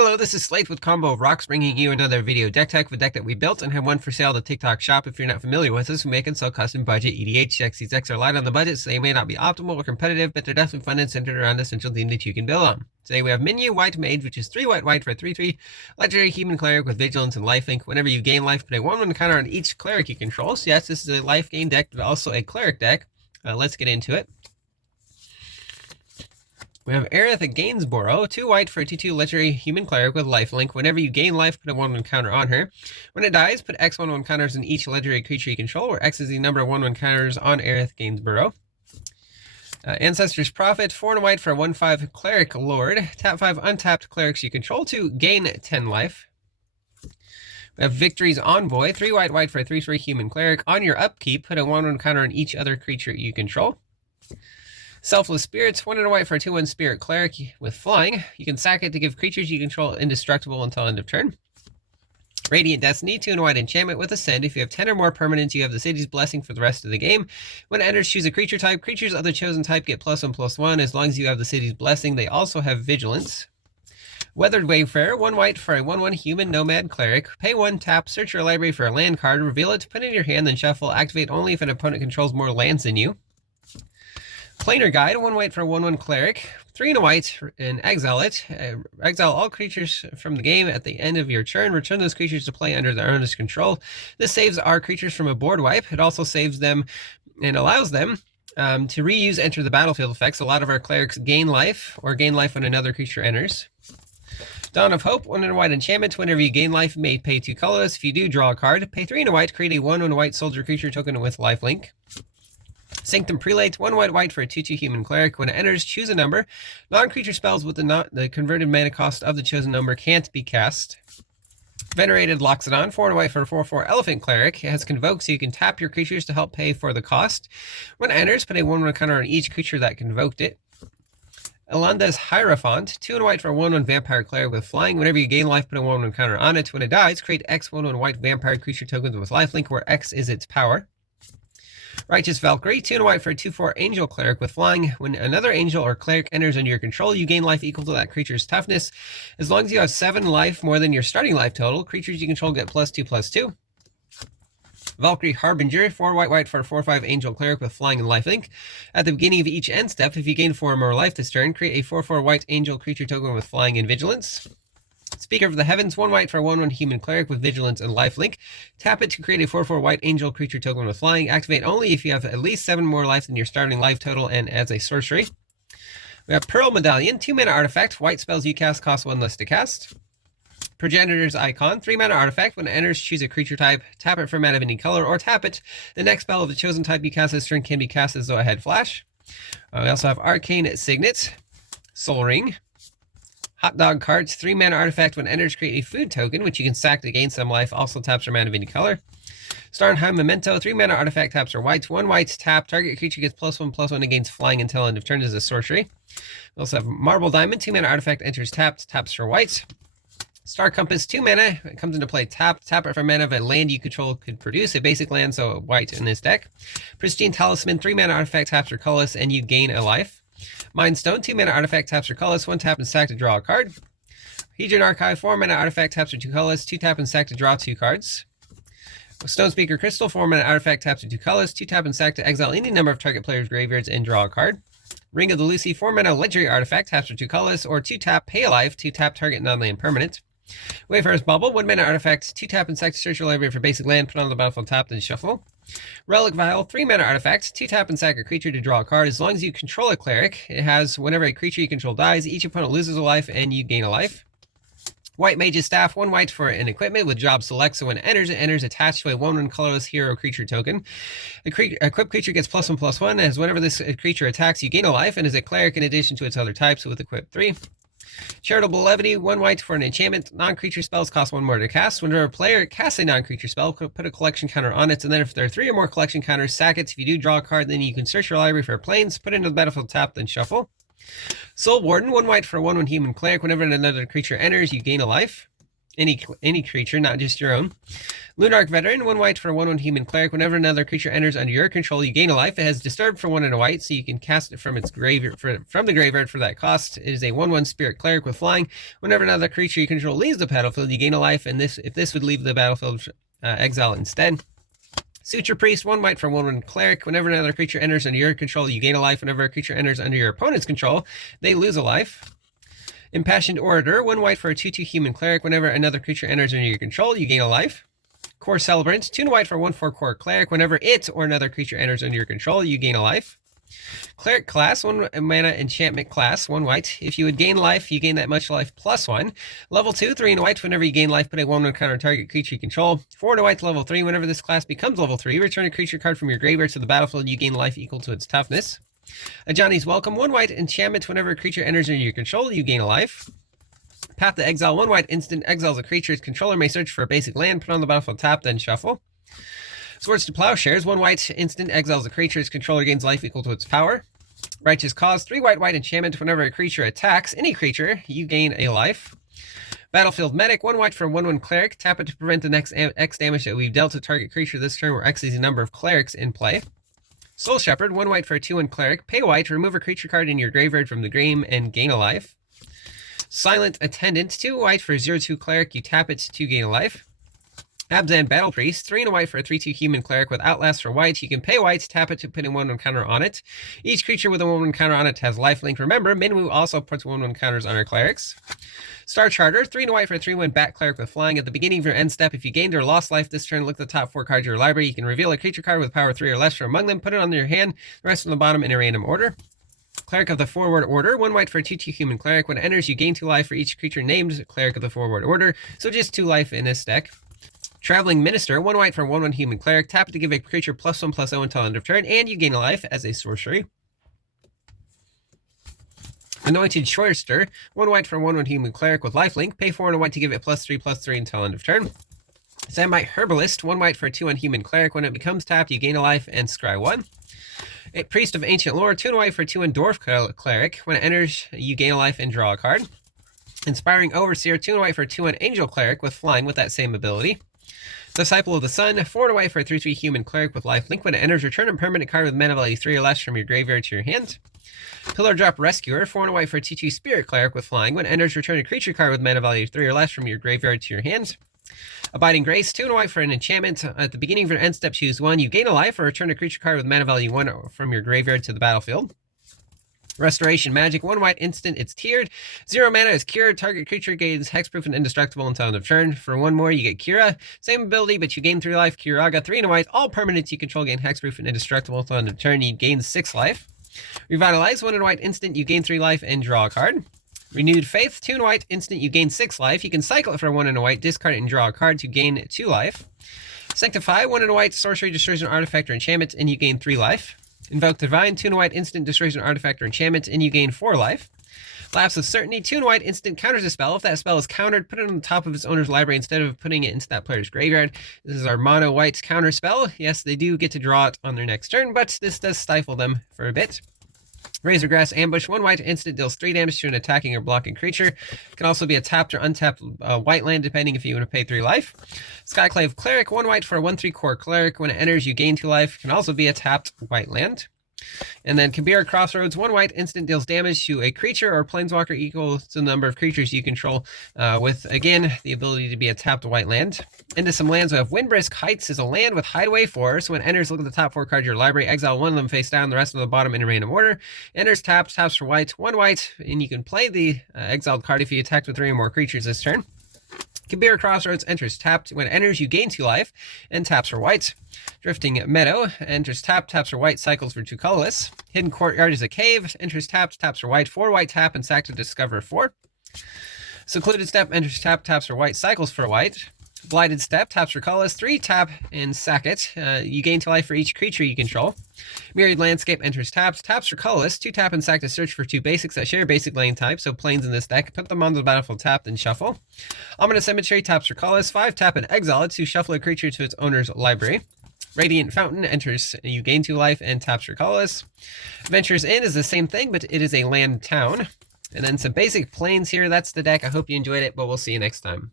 Hello, this is Slate with Combo of Rocks, bringing you another video deck tech of a deck that we built and have one for sale at the TikTok shop. If you're not familiar with us, we make and sell custom budget EDH decks. These decks are light on the budget, so they may not be optimal or competitive, but they're definitely fun and centered around a central theme that you can build on. Today we have Minwu, white Mage, which is 3 white for a 3/3, legendary human cleric with vigilance and lifelink. Whenever you gain life, put a 1/1 counter on each cleric you control. So yes, this is a life gain deck, but also a cleric deck. Let's get into it. We have Aerith Gainsborough, 2 white for a 2/2 legendary human cleric with lifelink. Whenever you gain life, put a 1/1 counter on her. When it dies, put X 1/1 counters on each legendary creature you control, where X is the number of 1/1 counters on Aerith Gainsborough. Ancestor's Prophet, 4 white for a 1/5 cleric lord. Tap 5 untapped clerics you control to gain 10 life. We have Victory's Envoy, 3 white for a 3/3 human cleric. On your upkeep, put a 1/1 counter on each other creature you control. Selfless Spirits, 1 white for a 2/1 spirit cleric with flying. You can sack it to give creatures you control indestructible until end of turn. Radiant Destiny, 2 white enchantment with Ascend. If you have 10 or more permanents, you have the city's blessing for the rest of the game. When it enters, choose a creature type. Creatures of the chosen type get +1/+1. As long as you have the city's blessing, they also have vigilance. Weathered Wayfarer, 1 white for a 1/1 human nomad cleric. Pay 1, tap, search your library for a land card, reveal it, put it in your hand, then shuffle. Activate only if an opponent controls more lands than you. Planar Guide, 1 white for a 1/1 cleric, 3 white, and exile it. Exile all creatures from the game at the end of your turn. Return those creatures to play under their owner's control. This saves our creatures from a board wipe. It also saves them and allows them to reuse enter the battlefield effects. A lot of our clerics gain life or gain life when another creature enters. Dawn of Hope, 1 white enchantment. Whenever you gain life, you may pay 2 colorless. If you do, draw a card. Pay 3 white, create a 1/1 white soldier creature token with lifelink. Sanctum Prelate, 1 white for a 2/2 human cleric. When it enters, choose a number. Non-creature spells with the converted mana cost of the chosen number can't be cast. Venerated Loxodon, 4 white for a 4/4 elephant cleric. It has Convoke, so you can tap your creatures to help pay for the cost. When it enters, put a 1/1 counter on each creature that convoked it. Elanda's Hierophant, 2 white for a 1/1 vampire cleric with flying. Whenever you gain life, put a 1/1 counter on it. When it dies, create X 1/1 white vampire creature tokens with lifelink, where X is its power. Righteous Valkyrie, 2 white for a 2/4 angel cleric with flying. When another angel or cleric enters under your control, you gain life equal to that creature's toughness. As long as you have 7 life more than your starting life total, creatures you control get +2/+2. Valkyrie Harbinger, 4 white for a 4/5 angel cleric with flying and lifelink. At the beginning of each end step, if you gain 4 or more life this turn, create a 4/4 white angel creature token with flying and vigilance. Speaker of the Heavens, 1 white for a 1/1 human cleric with vigilance and lifelink. Tap it to create a 4/4 white angel creature token with flying. Activate only if you have at least 7 more life than your starting life total and as a sorcery. We have Pearl Medallion, 2 mana artifact. White spells you cast cost 1 less to cast. Progenitor's Icon, 3 mana artifact. When it enters, choose a creature type. Tap it for mana of any color or tap it. The next spell of the chosen type you cast this turn can be cast as though it had flash. We also have Arcane Signet, Soul Ring. Hot Dog Cards, 3 mana artifact. When enters, create a food token, which you can sack to gain some life. Also taps for mana of any color. Starnheim Memento, 3 mana artifact, taps for white. 1 white, tap. Target creature gets +1/+1 against flying until end of turn as a sorcery. We also have Marble Diamond, 2 mana artifact, enters tapped, taps for white. Star Compass, 2 mana. It comes into play tapped. Tap it for mana of a land you control could produce. A basic land, so a white in this deck. Pristine Talisman, 3 mana artifact, taps for colorless, and you gain a life. Mind Stone, 2 mana artifact, taps for colorless, 1 tap and sack to draw a card. Hedron Archive, 4 mana artifact, taps for 2 colorless, 2 tap and sack to draw 2 cards. Stone Speaker Crystal, 4 mana artifact, taps for 2 colorless, 2 tap and sack to exile any number of target players' graveyards and draw a card. Ring of the Lucy, 4 mana legendary artifact, taps for 2 colorless, or 2 tap, pay a life, 2 tap target non-land permanent. Wayfarer's Bubble, 1 mana artifact, 2 tap and sack to search your library for basic land, put on the battlefield tapped and shuffle. Relic Vial, 3 mana artifact, 2 tap and sack a creature to draw a card. As long as you control a cleric, it has whenever a creature you control dies, each opponent loses a life and you gain a life. White Mage's Staff, 1 white for an equipment with job select, so when it enters attached to a 1/1 colorless hero creature token. Equipped creature gets +1/+1, as whenever this creature attacks, you gain a life, and is a cleric in addition to its other types with equip 3. Charitable Levity, 1 white for an enchantment. Non-creature spells cost 1 more to cast. Whenever a player casts a non-creature spell, put a collection counter on it, and then if there are 3 or more collection counters, sack it. If you do draw a card, then you can search your library for planes, put it into the battlefield tapped, then shuffle. Soul Warden, 1 white for a 1/1 human cleric. Whenever another creature enters, you gain a life. any creature, not just your own. Lunarch Veteran, 1 white for 1/1 human cleric. Whenever another creature enters under your control, you gain a life. It has disturbed for 1 and a white, so you can cast it from its graveyard from the graveyard for that cost. It is a 1/1 spirit cleric with flying. Whenever another creature you control leaves the battlefield, you gain a life, and if this would leave the battlefield, exile instead. Suture Priest, 1 white for 1/1 cleric. Whenever another creature enters under your control, you gain a life. Whenever a creature enters under your opponent's control, they lose a life. Impassioned Orator, 1 white for a 2/2 human cleric. Whenever another creature enters under your control, you gain a life. Core Celebrant, 2 white for 1/4 core cleric. Whenever it or another creature enters under your control, you gain a life. Cleric class, 1 mana enchantment class, 1 white. If you would gain life, you gain that much life +1. Level 2, 3 and a white. Whenever you gain life, put a 1/1 counter on target creature you control. 4 and a white to level 3. Whenever this class becomes level 3, return a creature card from your graveyard to the battlefield. You gain life equal to its toughness. Ajani's Welcome, 1 white enchantment. Whenever a creature enters under your control, you gain a life. Path to Exile, 1 white instant exiles a creature. Its controller may search for a basic land, put on the battlefield, tap, then shuffle. Swords to Plowshares, 1 white instant exiles a creature. Its controller gains life equal to its power. Righteous Cause, 3 white enchantment. Whenever a creature attacks any creature, you gain a life. Battlefield Medic, 1 white for 1/1 cleric. Tap it to prevent the next X damage that we've dealt to target creature this turn, where X is the number of clerics in play. Soul Shepherd, 1 white for a 2/1 cleric. Pay white, remove a creature card in your graveyard from the game and gain a life. Silent Attendant, 2 white for a 0/2 cleric. You tap it to gain a life. Abzan Battle Priest, 3 and a white for a 3/2 human cleric with Outlast for white. You can pay white, tap it to put a 1/1 counter on it. Each creature with a 1/1 counter on it has lifelink. Remember, Minwu also puts 1/1 counters on our clerics. Star Charter, 3 and a white for a 3/1 bat cleric with flying. At the beginning of your end step, if you gained or lost life this turn, look at the top 4 cards of your library. You can reveal a creature card with power 3 or less from among them, put it on your hand, the rest on the bottom in a random order. Cleric of the Forward Order, 1 white for a 2/2 human cleric. When it enters, you gain 2 life for each creature named Cleric of the Forward Order, so just 2 life in this deck. Traveling Minister, 1 white for 1/1 human cleric. Tap it to give a creature +1/+0 until end of turn, and you gain a life as a sorcery. Anointed Shorester, 1 white for 1/1 human cleric with lifelink. Pay 4 and a white to give it +3/+3 until end of turn. Samite Herbalist, 1 white for a 2/1 human cleric. When it becomes tapped, you gain a life and scry 1. A Priest of Ancient Lore, 2 and a white for a 2/1 dwarf cleric. When it enters, you gain a life and draw a card. Inspiring Overseer, 2 and a white for a 2/1 angel cleric with flying with that same ability. Disciple of the Sun, 4 and a white for a 3/3 human cleric with lifelink. When it enters, return a permanent card with mana value 3 or less from your graveyard to your hand. Pillar Drop Rescuer, 4 and a white for a 2/2 spirit cleric with flying. When it enters, return a creature card with mana value 3 or less from your graveyard to your hand. Abiding Grace, 2 and a white for an enchantment. At the beginning of your end step, choose 1. You gain a life or return a creature card with mana value 1 from your graveyard to the battlefield. Restoration Magic, 1 white instant, it's tiered. 0 mana is cured. Target creature gains hexproof and indestructible until end of turn. For 1 more, you get Kira. Same ability, but you gain 3 life. Kiraga, 3 and a white. All permanents you control gain hexproof and indestructible until end of turn. You gain 6 life. Revitalize, 1 and a white instant, you gain 3 life and draw a card. Renewed Faith, 2 and a white instant, you gain 6 life. You can cycle it for 1 and a white, discard it and draw a card to gain 2 life. Sanctify, 1 and a white, sorcery destroys an artifact or enchantment, and you gain 3 life. Invoke Divine, 2 and a white instant, destroys an artifact or enchantment, and you gain 4 life. Lapse of Certainty, 2 and a white instant, counters a spell. If that spell is countered, put it on the top of its owner's library instead of putting it into that player's graveyard. This is our mono white counter spell. Yes, they do get to draw it on their next turn, but this does stifle them for a bit. Razorgrass Ambush, 1 white instant, deals 3 damage to an attacking or blocking creature. It can also be a tapped or untapped white land, depending if you want to pay 3 life. Skyclave Cleric, 1 white for a 1/3 core cleric. When it enters, you gain 2 life. It can also be a tapped white land. And then Kabira Crossroads, 1 white instant, deals damage to a creature or planeswalker equal to the number of creatures you control, with, again, the ability to be a tapped white land. Into some lands, we have Windbrisk Heights is a land with Hideaway 4, so when it enters, look at the top 4 cards of your library, exile 1 of them face down, the rest on the bottom in a random order. Enters, taps for white, 1 white, and you can play the exiled card if you attack with 3 or more creatures this turn. Kabira Crossroads enters tapped. When it enters, you gain 2 life and taps for white. Drifting Meadow enters tapped, taps for white, cycles for 2 colorless. Hidden Courtyard is a cave, enters tapped, taps for white, 4 white, tap and sack to discover 4. Secluded Step enters tapped, taps for white, cycles for white. Blighted Step, taps for colorless, 3, tap and sack it. You gain 2 life for each creature you control. Myriad Landscape enters taps for colorless, 2 tap and sack to search for 2 basics that share basic lane type, so planes in this deck. Put them on the battlefield tapped and shuffle. Ominous Cemetery, taps for colorless, 5 tap and exile it to shuffle a creature to its owner's library. Radiant Fountain enters, you gain 2 life and taps for colorless. Ventures Inn is the same thing, but it is a land town. And then some basic planes here. That's the deck. I hope you enjoyed it, but we'll see you next time.